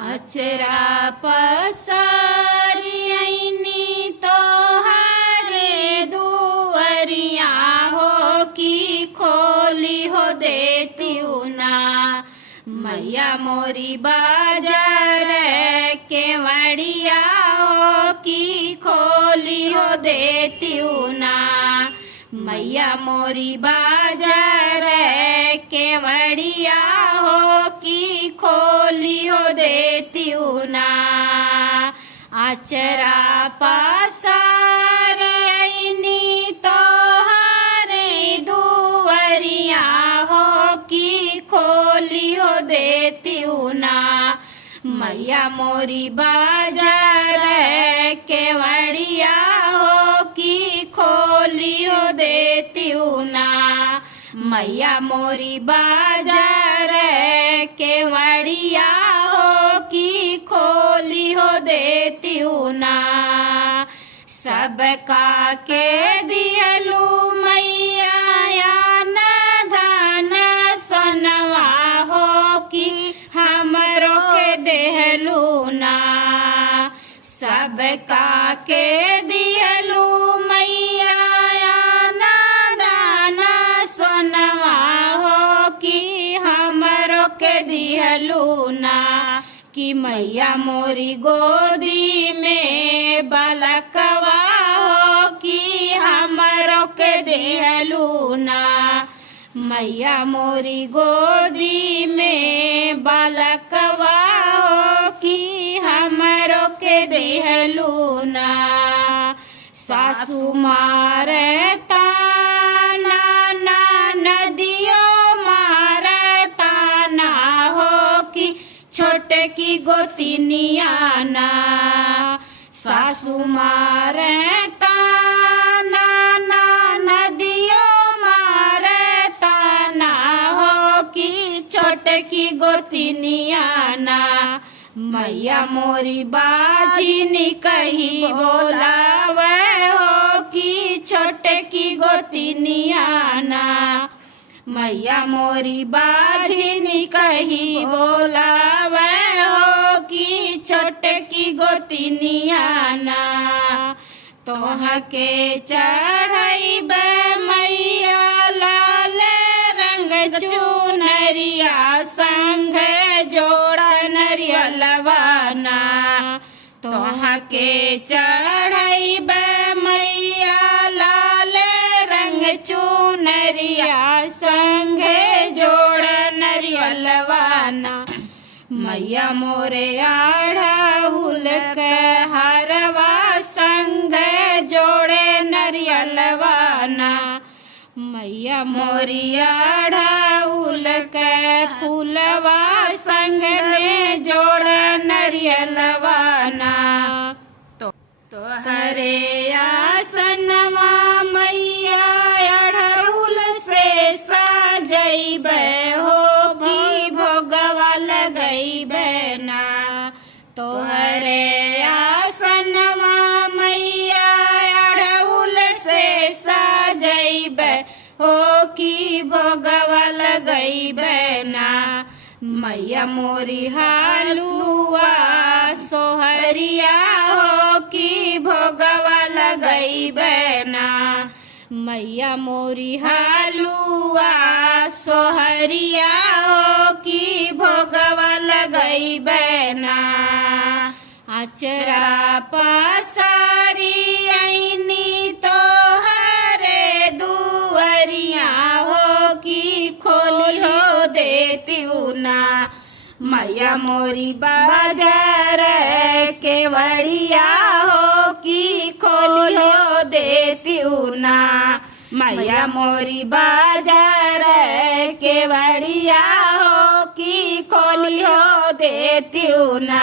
अचरा पसारियनी तोहरे दुअरिया हो की खोली हो देती ना मैया मोरी बाजार केवड़िया हो की खोली हो देती ना मैया मोरी बाजार केवड़िया हो की खोली हो देती ना आचरा पसारियनी तोहरे दुअरिया हो की खोली हो देती ना मैया मोरी बाजार केवड़िया हो की खोली हो देती ना मैया मोरी बाजार केवड़िया हो की खोली हो देती ना सबका के दियलू मैया या न दान सोनवा हो की हमरो के देहलू ना सबका के दियलू मैया या न दान सोनवा हो की हमरो के दिहलू ना कि मैया मोरी गोदी में बालकवा हो कि हमरो के देहलू ना मैया मोरी गोदी में बालकवा हो कि हमरो के देहलू ना सासू मारे ताना ना नदियों मारे ताना हो कि छोटे की गोतिनिया ना सासू मारे ताना ना नदियों मारे ताना हो कि छोटे की गोतिनिया ना मैया मोरी बाजी कही बोलावे हो कि छोटे की गोतिनिया ना मैया मोरी बाजी कही बोलावे हो कि छोटे की गोतिनिया ना तोह के चढ़ाइबे मैया लाल रंग चुनरिया संग जोड़ा नरियलवाना तोह के चढ़ाइबे मैया लाल रंग चुनरिया संग जोड़ नरियलवाना मैया मोरे आढ़ाहुल के हरवा संग जोड़े नरियलवाना मैया मोरी आढ़ाहुल के फूलवा संग में जोड़ नरियलवाना तोहरे आसनवा मैया अढ़उल से सजैबे हो की भोगवा लगैबे ना तोहरे आसनवा मैया अढ़उल से सजैबे हो की भोगवा लगैबे ना मैया मोरी हालुआ सोहरिया हो की भोगवा लगैबे ना मैया मोरी हालुआ सोहरिया हो की भोगवा लगैबे ना आचरा पसारियनी तोहरे दुअरिया हो की खोली हो देती ना मैया मोरी बाजार केवड़िया हो की खोली हो देती ना मैया मोरी बाजार केवड़िया हो की खोली हो देती ना।